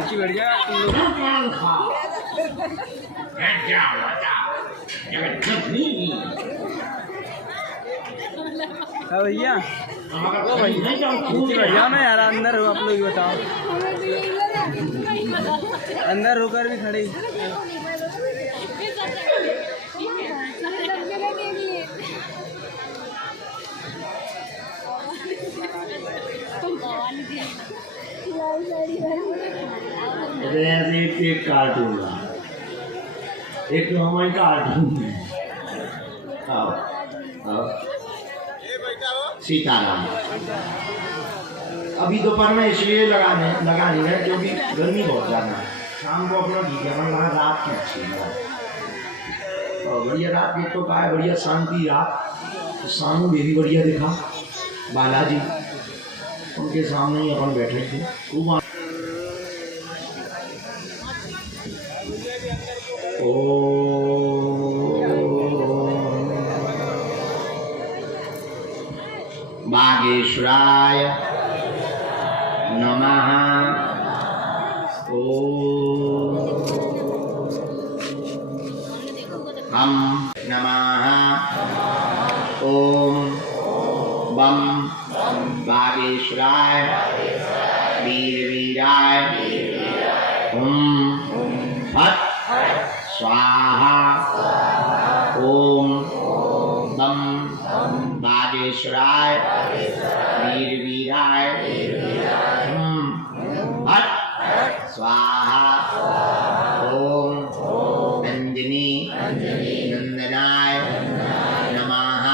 नीचे बैठ जा तुम लोग। हाँ भैया, ओ भाई नीचे बैठ जाओ ना यार, अंदर हो आप लोग ही बताओ। अंदर होकर भी खड़े। एक कार्टून एक हमारी कार्टून है। आओ आओ सीताराम। अभी दोपहर में इसलिए लगा नहीं है क्योंकि गर्मी बहुत ज़्यादा है। शाम को अपना विज्ञापन लगा, रात की अच्छी लगा और बढ़िया रात एक तो का है, बढ़िया शांति रात। तो सामू भी बढ़िया दिखा, बालाजी उनके सामने ही अपन बैठे थे खूब। बागेश्वराय नमः। हम नमः ओम बम बागेश्वराय वीरवीराय हुम फट स्वाहा ओम बम बागेश्वराय वीरवीराय हुम फट स्वाहा ओम अंजनी नंदनाय नमः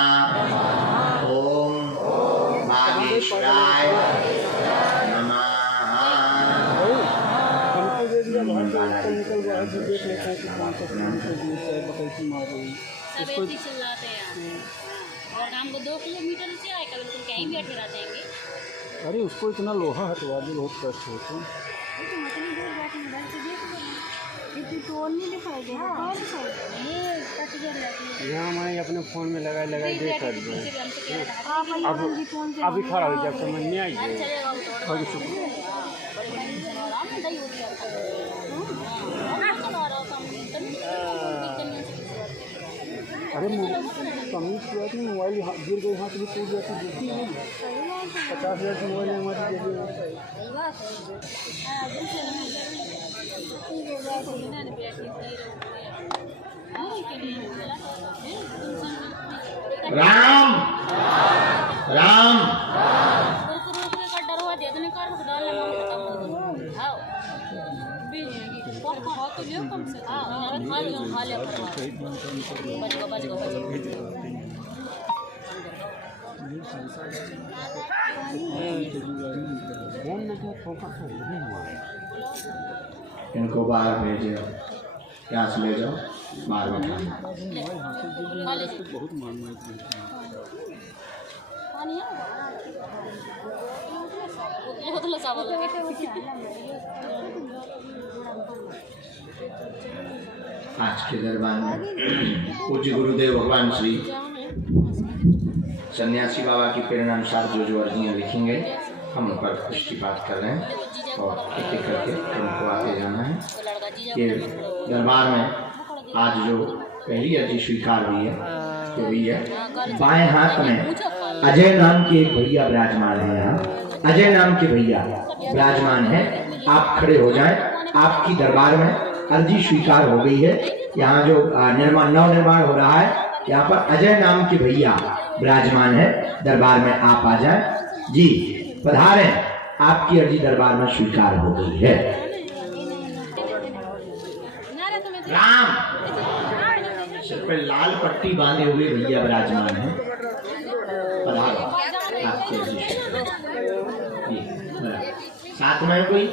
ओम बागेश्वराय नमः। सब चिल्लाते हैं और हम को 2 किलोमीटर से आए, कभी तुम कहीं भी अटका देंगे। अरे उसको इतना लोहा हटवा दे, बहुत कष्ट हो तो। यहाँ मैं अपने फ़ोन में लगा देख कर अभी खड़ा हो जब समझ में आई। अरे कमी किया थी, मोबाइल गिर गई, हाथ भी टूट जाती, देखी नहीं 50,000 की मोबाइल हमारी राम राम इनको बाहर भेजे, यहाँ से ले जाओ बाहर बैठा। बहुत मांग आज के दरबार में पूज्य गुरुदेव भगवान श्री सन्यासी बाबा की प्रेरणा अनुसार जो अर्जियाँ लिखेंगे हम उन पर दृष्टिपात कर रहे हैं और एक एक करके उनको आते जाना है। ये दरबार में आज जो पहली अर्जी स्वीकार हुई है वो भी है। बाएं हाथ में अजय नाम के एक भैया विराजमान है। यहाँ अजय नाम के भैया विराजमान है। आप खड़े हो जाएं। आपकी दरबार में अर्जी स्वीकार हो गई है। यहाँ जो नव निर्माण हो रहा है, यहाँ पर अजय नाम के भैया विराजमान है। दरबार में आप आ जाएं। जी पधारें, आपकी अर्जी दरबार में स्वीकार हो गई है। राम सिर पर लाल पट्टी बांधे हुए भैया विराजमान है। पधारो, आपकी अर्जी साथ में कोई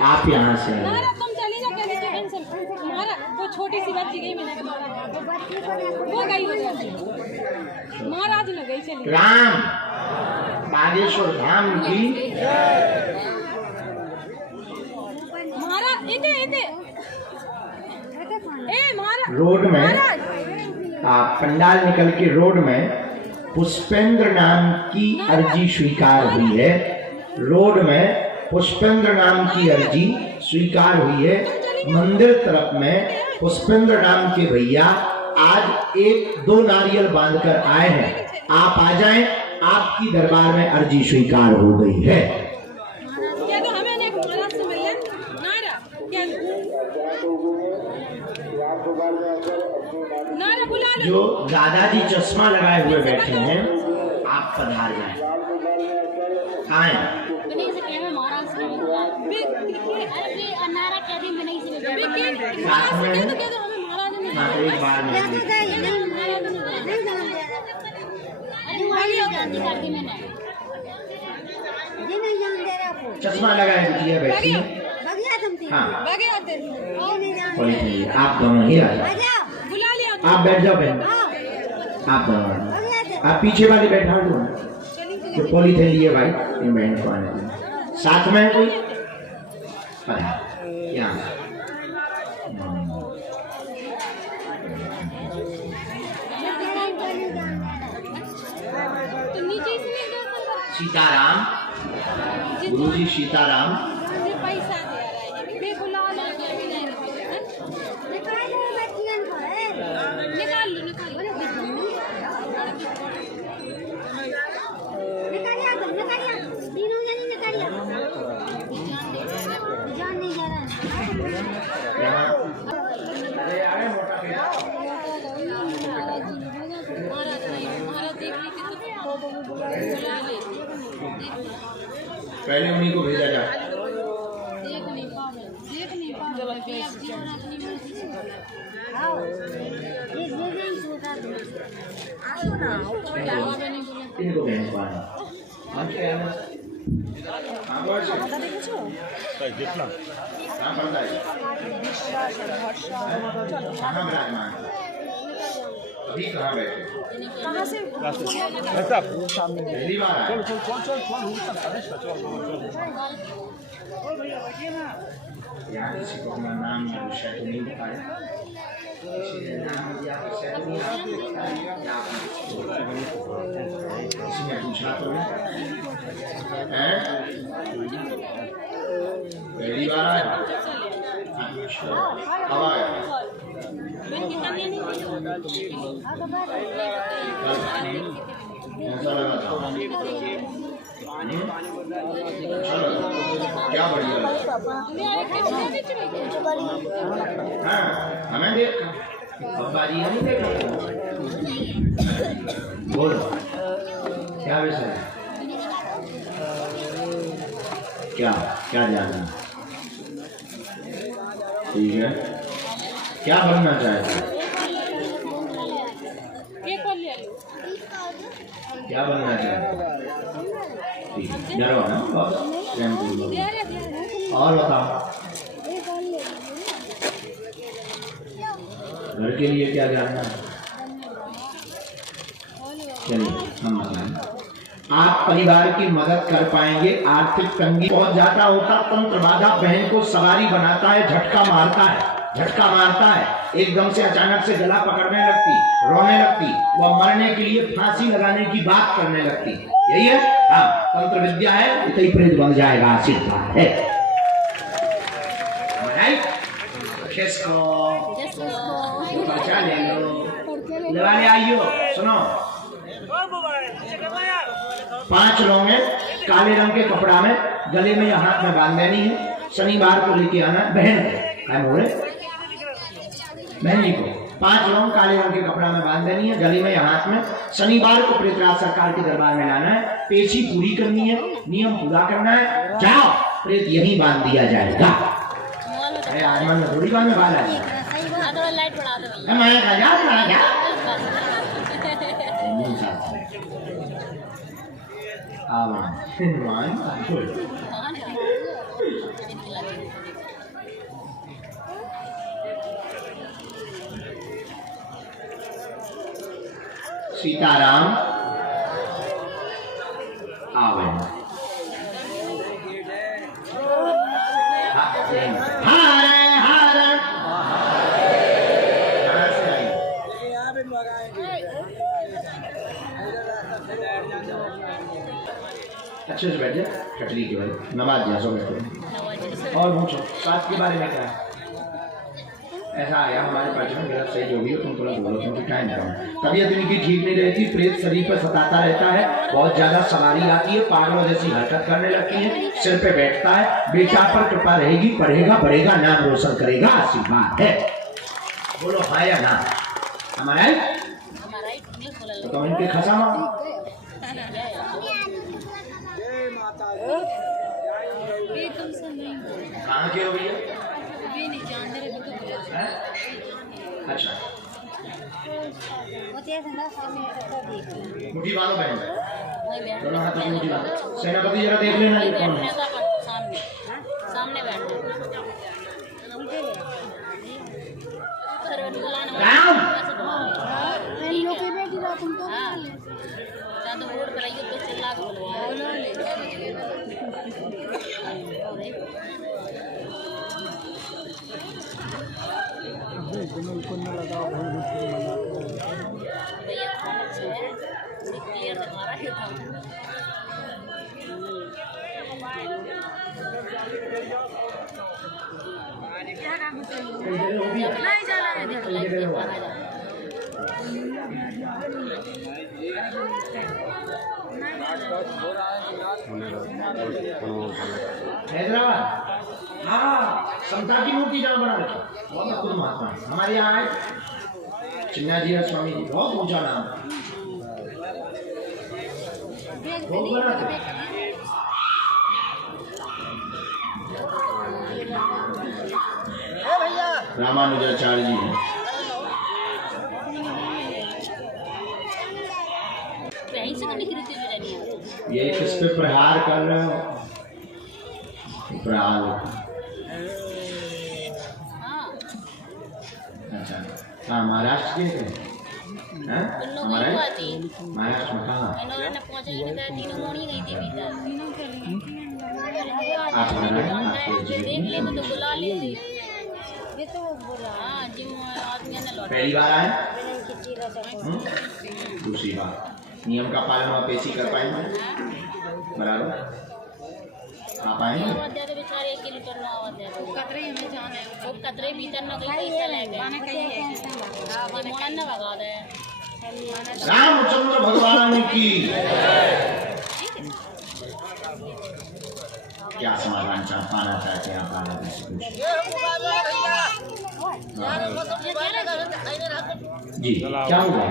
आप यहाँ से तुम चली जा, हमारा वो छोटी सी बच्ची गई, मैंने वो गई महाराज न गई चली। राम बागेश्वर धाम की महाराज इधर इधर ए रोड में पंडाल निकल के रोड में पुष्पेंद्र नाम की अर्जी स्वीकार हुई है। रोड में पुष्पेंद्र नाम की अर्जी स्वीकार हुई है। मंदिर तरफ में पुष्पेंद्र नाम के भैया आज 1-2 नारियल बांधकर आए हैं। आप आ जाएं, आपकी दरबार में अर्जी स्वीकार हो गई है। जो दादाजी चश्मा लगाए हुए बैठे हैं, आप पधार जाएं। आए एक बार चश्मा लगाए बिटिया बैठी। हाँ आप दोनों ही आ जाओ। आप बैठ जाओ बहन, आप दोनों। आप पीछे वाले बैठा दो जो पॉलीथिन लिए भाई, इन बहन को आने दो। साथ में कोई यहाँ सीताराम, गुरुजी सीताराम। पहले उन्हीं को भेजा जाए। इनको बहन को आना अभी कहाँ बैठे? कहाँ से? पहली बार आए? यहाँ किसी को अपना नाम या विषय तो नहीं बताया, किसी ने नाम या विषय तो नहीं बताया, किसी ने पूछा तो नहीं है? पहली बार आया? कब आया? ऐसा लगा था क्या बढ़िया हाँ हमें देखा बाजी नहीं देखा। बोलो क्या विषय, क्या क्या जानना? ठीक है, क्या बनना चाहते हैं? क्या बनना चाहते हैं? जरो है और बताओ घर के लिए क्या जानना है? चलिए हम बताएं। आप परिवार की मदद कर पाएंगे। आर्थिक तंगी पहुंच जाता होता, तंत्र बाधा बहन को सवारी बनाता है, झटका मारता है, एकदम से अचानक से गला पकड़ने लगती, रोने लगती, वह मरने के लिए फांसी लगाने की बात करने लगती। यही है हाँ, तंत्र विद्या है, इतना ही प्रेत बन जाएगा, आशीर्वाद है। बचा ले लो, लगाने आइयो। सुनो 5 लोग हैं, काले रंग के कपड़ा में, गले में या हाथ में बांध देनी है। शनिवार को लेके आना बहन को, बहन जी को 5 लोग काले रंग के कपड़ा में बांध देनी है, गले में या हाथ में। शनिवार को प्रेतराज सरकार के दरबार में लाना है, पेशी पूरी करनी है, नियम पूरा करना है। जाओ, प्रेत यहीं बांध दिया जाएगा। अरे आजमन में थोड़ी बांध में बाल आएगा। सीताराम आवे हरे हरे अच्छे से बैठ जा, कटरी के बाद नमाज जा सो बैठो और पूछो स्वास्थ्य के बारे में क्या है। ऐसा आया हमारे पास में गलत सही जो भी हो तुम तुरंत बोलो क्योंकि टाइम कम है। तबीयत इनकी ठीक नहीं रहती, प्रेत शरीर पर सताता रहता है, बहुत ज्यादा सवारी आती है, पागलों जैसी हरकत करने लगती है, सिर पे बैठता है। बेटा पर कृपा रहेगी, पढ़ेगा बढ़ेगा, नाम रोशन करेगा, आशीर्वाद है। बोलो हाँ या ना? हमारा तो इनके खसामा कहाँ के हो भैया? अच्छा मुट्ठी बांधो बहन, दोनों हाथों की मुट्ठी बांधो। सेनापति जरा देख लेना ये कौन है। सामने बैठो। वोट कराइए तो चिल्ला भैया क्लियर दिखा रहा है। हैदराबाद हाँ समता की मूर्ति जहाँ बना रखी, बहुत खुद महात्मा है हमारे यहाँ आए चिन्नाजी स्वामी जी, बहुत ऊंचा नाम बहुत बड़ा थे। रामानुजाचार्य जी हैं, ये किस पे प्रहार कर रहे हो? प्रहार अच्छा हाँ महाराष्ट्र के महाराष्ट्र में कहाँ पहली बार आए? दूसरी बार। नियम का पालन आप पेशी कर पाएंगे बराबर? आप आएंगे? कतरे भीतर न कहीं पैसा ले गए न भगा दे। रामचंद्र भगवान की क्या समाधान पाना चाहते हैं आप? आना जी क्या हुआ?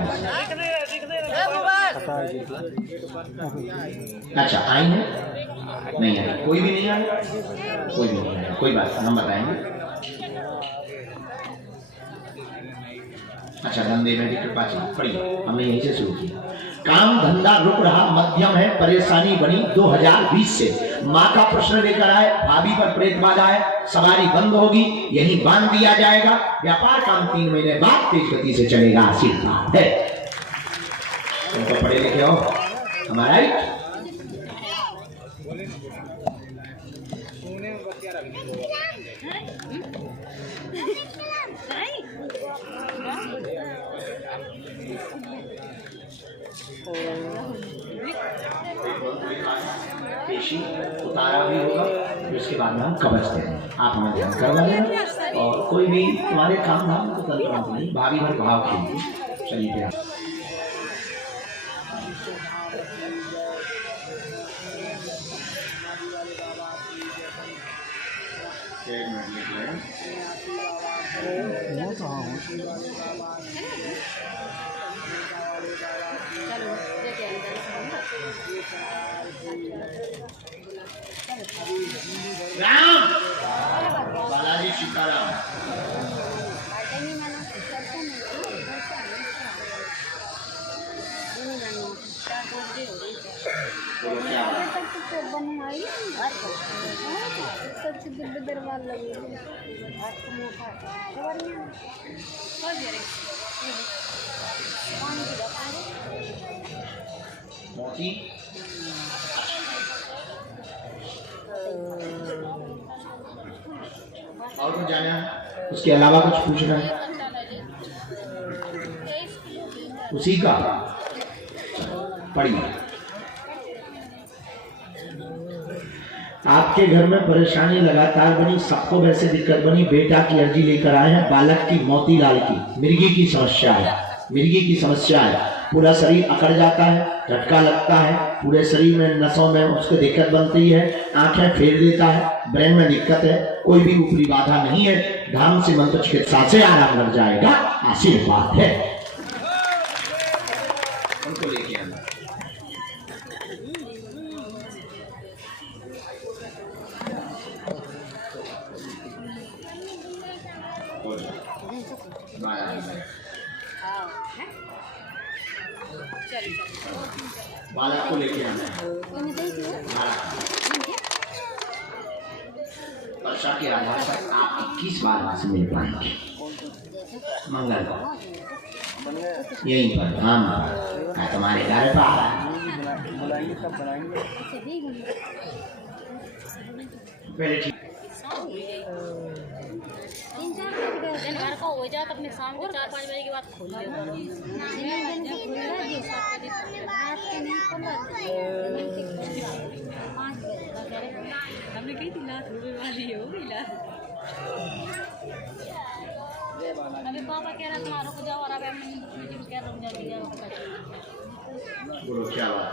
अच्छा आएंगे? नहीं आए, कोई भी नहीं आए, कोई भी नहीं आए, कोई बात हम बताएंगे। अच्छा धंधे में भी कृपा चाहिए, पढ़िए हमने यहीं से शुरू किया। काम धंधा रुक रहा, मध्यम है, परेशानी बनी 2020 से। माँ का प्रश्न लेकर आए, भाभी पर प्रेत बाधा है, सवारी बंद होगी, यहीं बांध दिया जाएगा। व्यापार काम 3 महीने बाद तेज गति से चलेगा, आशीर्वाद है। तुम तो पढ़े लिखे हो हमारा पेशी उतारा भी होगा, फिर उसके बाद में हम कवच देंगे, आप हमें ध्यान करवा देना। और कोई भी तुम्हारे काम धाम तो तंत्र नहीं, भाभी भर भाव खेलिए। चलिए राम बालाजी सीताराम दरबार लगे मोती और कुछ जाना है? उसके अलावा कुछ पूछना है? उसी का पढ़िए। आपके घर में परेशानी लगातार बनी, सबको वैसे दिक्कत बनी, बेटा की अर्जी लेकर आए हैं, बालक की मोतीलाल की मिर्गी की समस्या है, मिर्गी की समस्या है, पूरा शरीर अकड़ जाता है, झटका लगता है, पूरे शरीर में नसों में उसको दिक्कत बनती है, आंखें फेर देता है, ब्रेन में दिक्कत है, कोई भी ऊपरी बाधा नहीं है, ध्यान से मंत्र चिकित्सा से आराम लग जाएगा, आशीर्वाद है। उनको लेके आना। बालक को लेके आना है। वर्षा के आधार पर आप 21 बार वहां से मिल पाएंगे। मंगल यहीं पर धाम पर तुम्हारे घर पर आ रहा है। बुलाएंगे सब बनाएंगे। पहले ठीक दिन भर को हो जाए तो अपने शाम को 4-5 बजे के बाद खोल दे। हमने कही थी लात होने वाली हो गई लात। अभी पापा कह रहा तुम्हारा को जाओ और अब मीटिंग कह रहा हूँ जल्दी जाओ। बोलो क्या बात।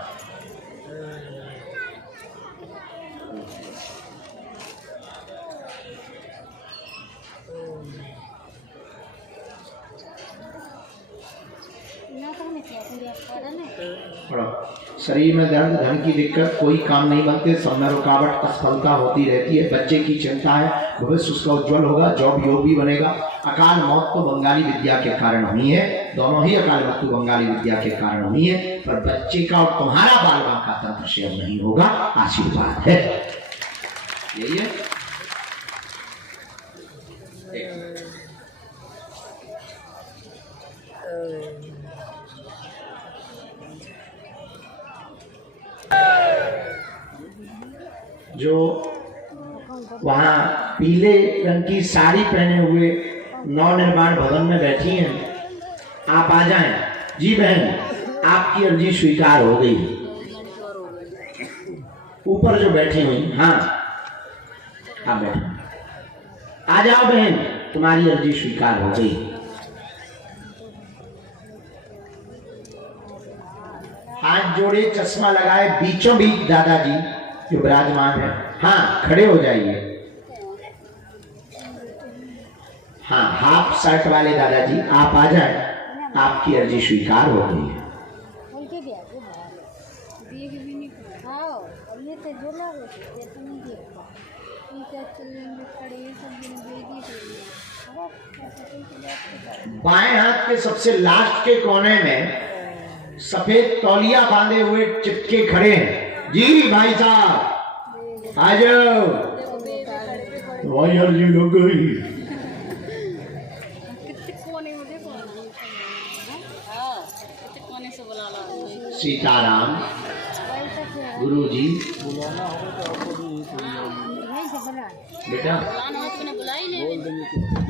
शरीर में दर्द, धन की दिक्कत, कोई काम नहीं बनते, सब में रुकावट, असफलता होती रहती है, बच्चे की चिंता है, भविष्य उसका उज्जवल होगा, जॉब योग भी बनेगा। अकाल मौत तो बंगाली विद्या के कारण हुई है, दोनों ही अकाल मृत्यु बंगाली विद्या के कारण हुई है, पर बच्चे का और तुम्हारा बाल बाल का तंत्र शेयर नहीं होगा, आशीर्वाद है। यही है। जो वहाँ पीले रंग की साड़ी पहने हुए नवनिर्माण भवन में बैठी हैं, आप आ जाएं। जी बहन, आपकी अर्जी स्वीकार हो गई। ऊपर जो बैठी हुई, हाँ आप बैठे, आ जाओ बहन, तुम्हारी अर्जी स्वीकार हो गई। हाथ जोड़े, चश्मा लगाए, बीचों बीच दादाजी जो विराजमान है, हाँ खड़े हो जाइए। हाँ हाफ शर्ट वाले दादाजी आप आ जाएं, आपकी अर्जी स्वीकार हो गई है। बाएं हाथ के सबसे लास्ट के कोने में सफेद तौलिया बांधे हुए चिपके खड़े हैं। जी भाई साहब आ जाओ, भाई अर्जी लग गई। सीताराम गुरु जी बेटा,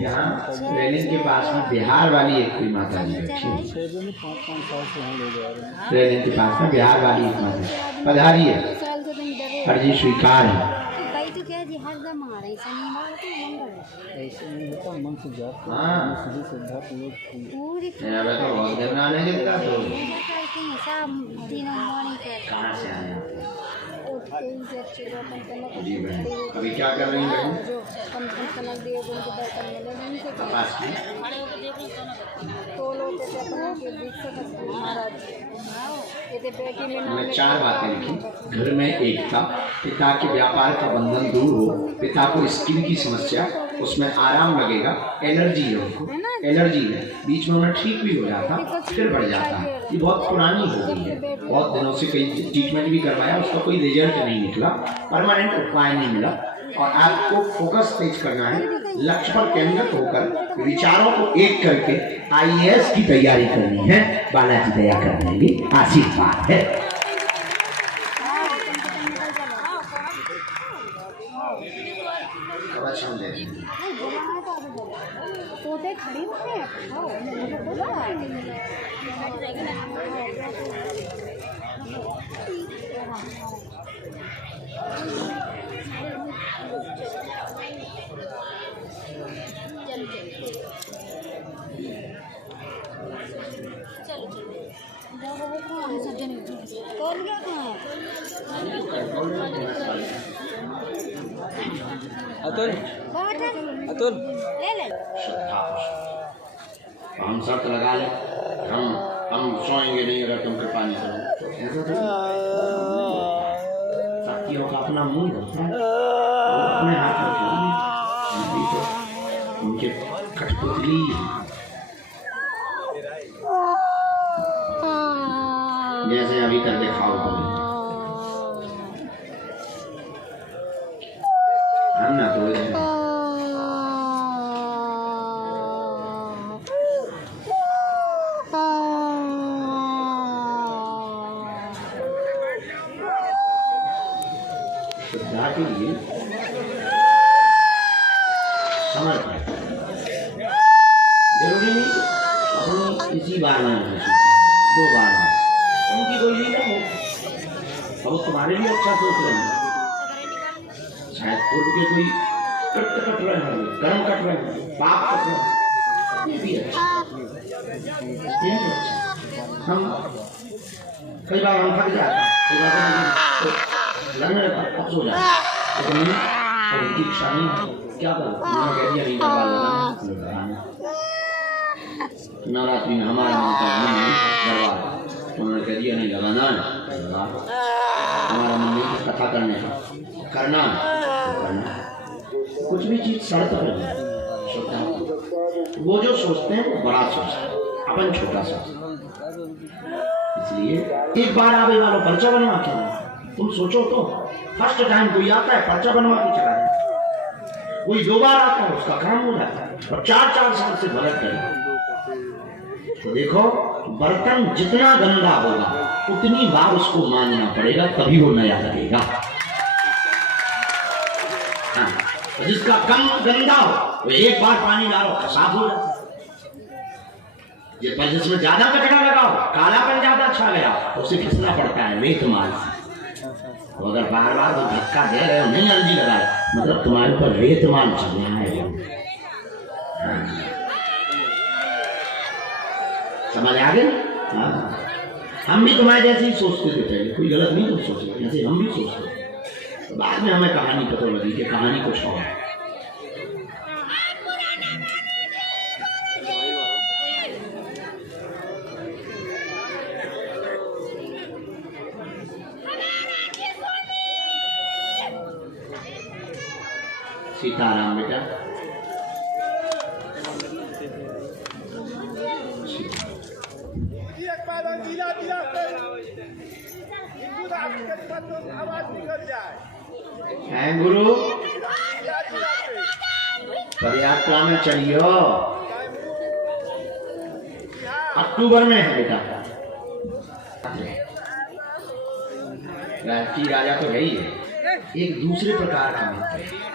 यहाँ रेलिंग के पास में बिहार वाली एक कोई माता जी बैठी है, रेलिंग के पास में बिहार वाली एक माता पधारी है, अर्जी स्वीकार है। हाँ बेटा बहुत घबराने लगता तो कहाँ से आए जी बहन, अभी क्या कर रही हैं मैंने 4 बातें लिखी। घर में एकता, पिता के व्यापार का बंधन दूर हो, पिता को स्किन की समस्या, उसमें आराम लगेगा, एलर्जी है उनको, एलर्जी है, बीच में उन्हें ठीक भी हो जाता फिर बढ़ जाता है, ये बहुत पुरानी हो गई है, बहुत दिनों से कई ट्रीटमेंट भी करवाया, उसका कोई रिजल्ट नहीं निकला, परमानेंट उपाय नहीं मिला। और आपको फोकस तेज करना है, लक्ष्य पर केंद्रित होकर विचारों को एक करके IAS की तैयारी करनी है, बालाजी दया कर देंगे, आशीर्वाद है। खड़ी होते हैं अतुल अतुल श्रद्धा हम शर्त लगा ले, हम सोएंगे नहीं अगर तुम कृपा नहीं करो। ऐसा तो शक्तियों का अपना मूड होता है, वो अपने हाथ में छोड़ेंगे, तो उनके कठपुतली जैसे अभी कर दिखाओ हम ना तो श्रद्धा के लिए समर्पण जरूरी नहीं अपनी इसी बार में 2 बार में उनकी कोई लीला हो, अब तुम्हारे लिए अच्छा सोच रहे हैं, शायद पूर्व के कोई कट रहे हैं, कर्म कट रहे हैं, पाप कट रहे हैं, ये भी अच्छा, ये भी अच्छा। हम कई बार हम थक जाते हैं, कई बार लगने लगा अब सो जाते, लेकिन और दीक्षा नहीं क्या करो, उन्होंने कह दिया नहीं लगाना, नवरात्रि में हमारा दरबार उन्होंने कह दिया नहीं लगाना है, हमारा मन नहीं कथा करने का करना करना, कुछ भी चीज शर्त पर है, वो जो सोचते हैं वो बड़ा सोचते हैं, अपन छोटा सोचते, इसलिए एक बार आवे वालों पर्चा बनवा के तुम सोचो तो फर्स्ट टाइम कोई आता है पर्चा बनवा के चला जाए, कोई 2 बार आता है उसका काम हो जाता है, और 4-4 साल से गलत करे तो देखो बर्तन जितना गंदा होगा उतनी बार उसको मानना पड़ेगा, तभी वो नया लगेगा। हाँ, तो जिसका कम गंदा हो वो एक बार पानी डालो साफ हो जाता है, जिसमें ज्यादा कचरा लगाओ कालापन ज्यादा छा गया तो उसे खिसना पड़ता है रेत माल। तो अगर बार बार वो धक्का दे रहे हो नहीं अर्जी लगा रहे मतलब तुम्हारे ऊपर रेत माल चलना है। समझ आ गई? हाँ, हम भी तुम्हारे जैसे ही सोचते थे पहले, कोई गलत नहीं कुछ सोचते, जैसे हम भी सोचते थे, बाद में हमें कहानी पता लगी कि कहानी कुछ और है। सीताराम बेटा हैं गुरु पदयात्रा में चलियो, अक्टूबर में है बेटा। राष्ट्रीय राजा तो गई है, एक दूसरे प्रकार का मित्र है।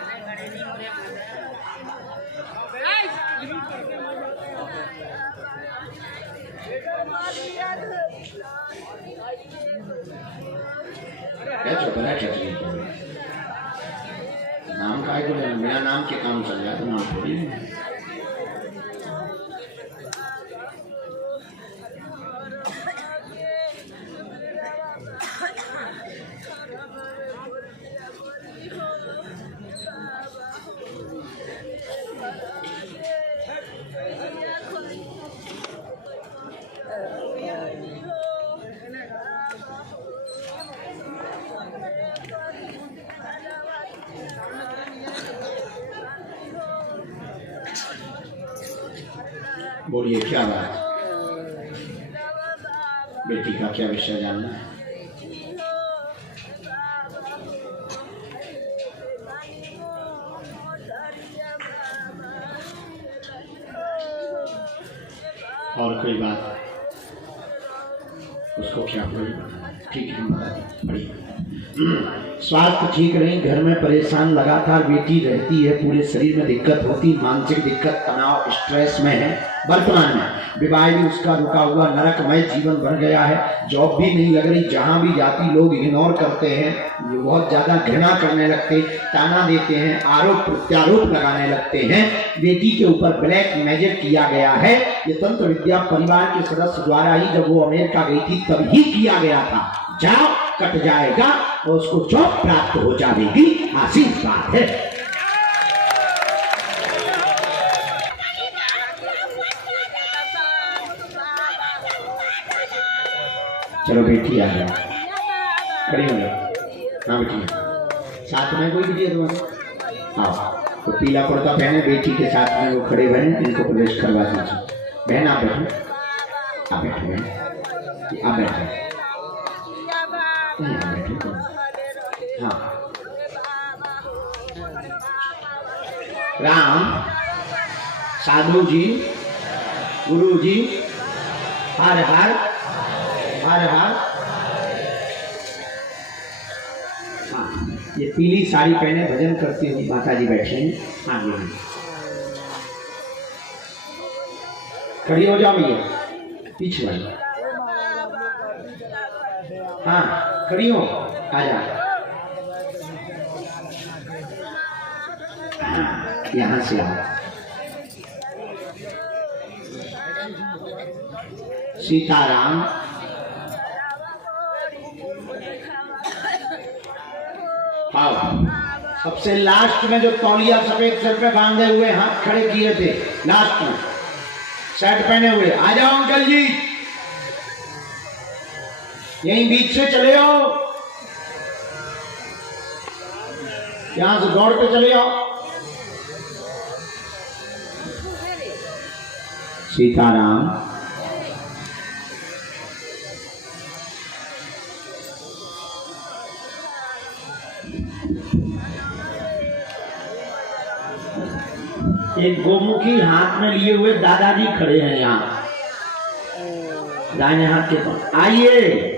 नाम का है तो मेरा नाम के काम चल जाए तो नाम थोड़ी है। बोलिए क्या बात, बेटी का क्या विषय जानना है? और कोई बात उसको क्या बोली? ठीक है, हम बता दें। बढ़िया। स्वास्थ्य ठीक नहीं, घर में परेशान लगातार बेटी रहती है, पूरे शरीर में दिक्कत होती, मानसिक दिक्कत, तनाव, स्ट्रेस में है। वर्तमान में विवाह भी उसका रुका हुआ नरकमय जीवन बन गया है। जॉब भी नहीं लग रही, जहाँ भी जाती लोग इग्नोर करते हैं, बहुत ज़्यादा घृणा करने लगते, ताना देते हैं, आरोप प्रत्यारोप लगाने लगते हैं। बेटी के ऊपर ब्लैक मैजिक किया गया है। ये तंत्र विद्या परिवार के सदस्य द्वारा ही जब वो अमेरिका गई थी तब ही किया गया था। जाओ कट जाएगा और उसको जॉब प्राप्त हो जाएगी, आशीर्वाद है। चलो बेटी आ जाओ, खड़ी हो जाओ। हाँ बेटी, साथ में कोई भी तुम्हारे हाँ तो पीला कुर्ता पहने, बेटी के साथ में वो खड़े हुए हैं, इनको प्रवेश करवा दीजिए। बहन आप बैठो, आप बैठो बहन, आप बैठो, हाँ। राम, साधु जी, गुरु जी, हर हर हर हर। हाँ, ये पीली साड़ी पहने भजन करती हुई माता जी बैठी हैं आगे। खड़ी हो जाओ भैया, पीछे वाली। हाँ खड़ी हो, आ जा। यहाँ से आओ। सीताराम, आओ। सबसे लास्ट में जो तौलिया सफेद सर पे बांधे हुए हाथ खड़े किए थे, लास्ट में शर्ट पहने हुए, आ जाओ अंकल जी, यहीं बीच से चले आओ, यहां से दौड़ के चले आओ। सीताराम, एक गोमुखी हाथ में लिए हुए दादाजी खड़े हैं यहाँ दाहिने हाथ के पास, आइए।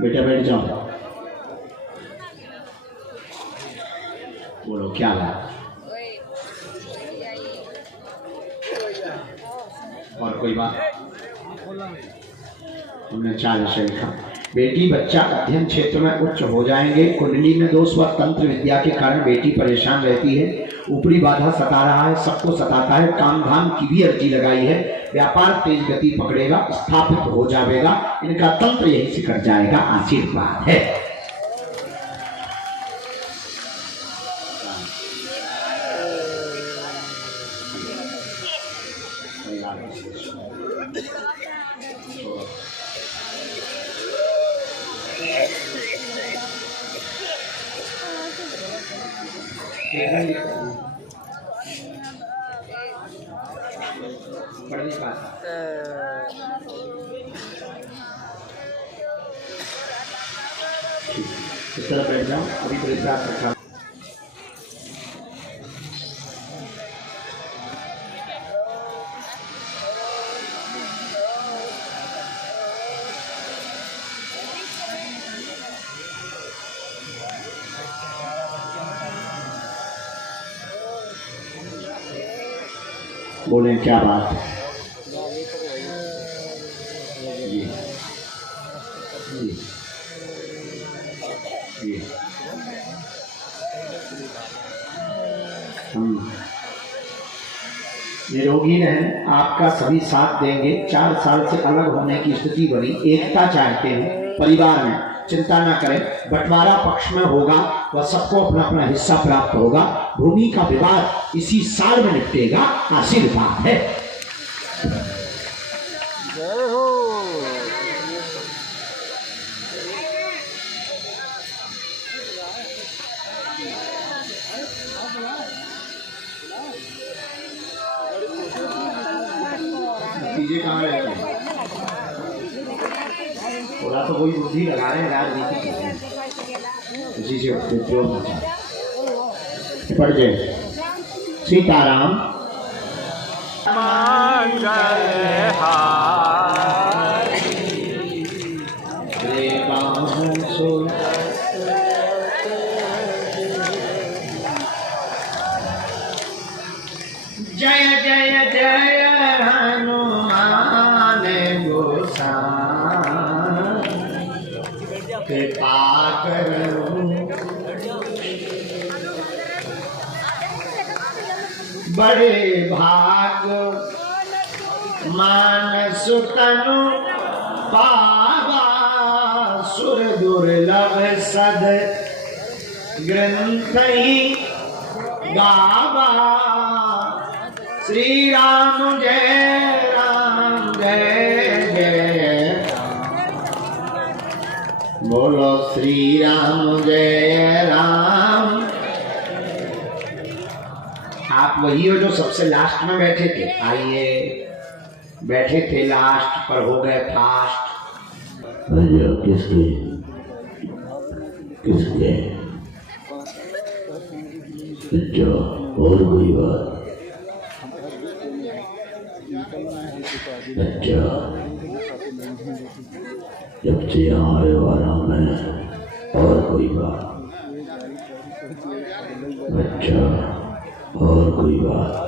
बेटा बैठ जाओ, बोलो क्या बात, और कोई बात? हमने 4 विषय लिखा। बेटी बच्चा अध्ययन क्षेत्र में उच्च हो जाएंगे। कुंडली में दोष व तंत्र विद्या के कारण बेटी परेशान रहती है। ऊपरी बाधा सता रहा है, सबको सताता है। काम धाम की भी अर्जी लगाई है। व्यापार तेज गति पकड़ेगा, स्थापित हो जाएगा। इनका तंत्र यही से कट जाएगा, आशीर्वाद है। पढ़ने का इस तरह बैठ जाओ। अभी प्रयास रखा। बोले क्या बात है? हम निरोगी रहें, आपका सभी साथ देंगे। 4 साल से अलग होने की स्थिति बनी, एकता चाहते हैं परिवार में। चिंता ना करें, बंटवारा पक्ष में होगा, वह सबको अपना अपना हिस्सा प्राप्त होगा। भूमि का विवाद इसी साल में निपटेगा, आशीर्वाद है। जय हो। भतीजे कहाँ रहते हैं? थोड़ा तो कोई बुद्धि लगा रहे हैं राजनीति की, इसी से उपयोग होता है। पढ़ जाए सीताराम जय जय जय हनुमान गोसाई कृपा करो बड़े भाग मानस तनु पावा सुर दुर्लभ सद ग्रंथ ही गावा श्री राम जय जय बोलो श्री राम जय राम। आप वही हो जो सबसे लास्ट में बैठे थे? आइए, बैठे थे लास्ट पर हो गए फास्ट। किसके किसके अच्छा और कोई बात? अच्छा जब से यहाँ आए वाला मैं और कोई बात? अच्छा और कोई बात?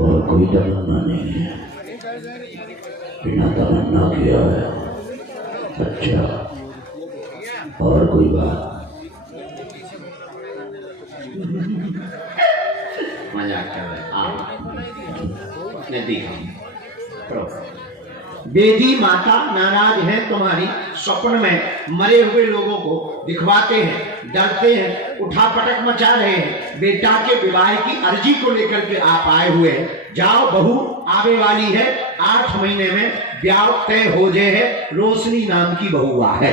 और कोई तमन्ना नहीं है? बिना तमन्ना किया है। अच्छा और कोई बात? मजाक कर रहे नदी बेदी माता नाराज है तुम्हारी, स्वप्न में मरे हुए लोगों को दिखवाते हैं, डरते हैं, उठापटक मचा रहे हैं। बेटा के विवाह की अर्जी को लेकर के आप आए हुए हैं। जाओ, बहू आवे वाली है, 8 महीने में ब्याह तय हो जाए है। रोशनी नाम की बहुआ है।